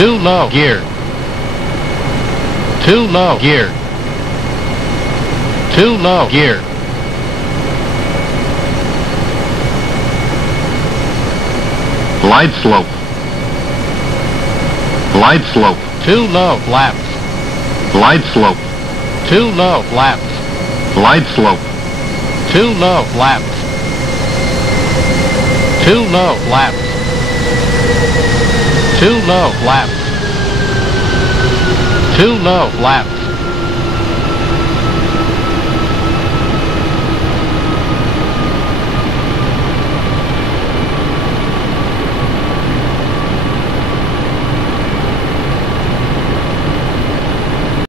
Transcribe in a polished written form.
Too low gear. Too low gear. Too low gear. Glide slope. Glide slope. Too low flaps. Glide slope. Too low flaps. Glide slope. Too low flaps. Too low flaps. Too low flaps. Too low flaps.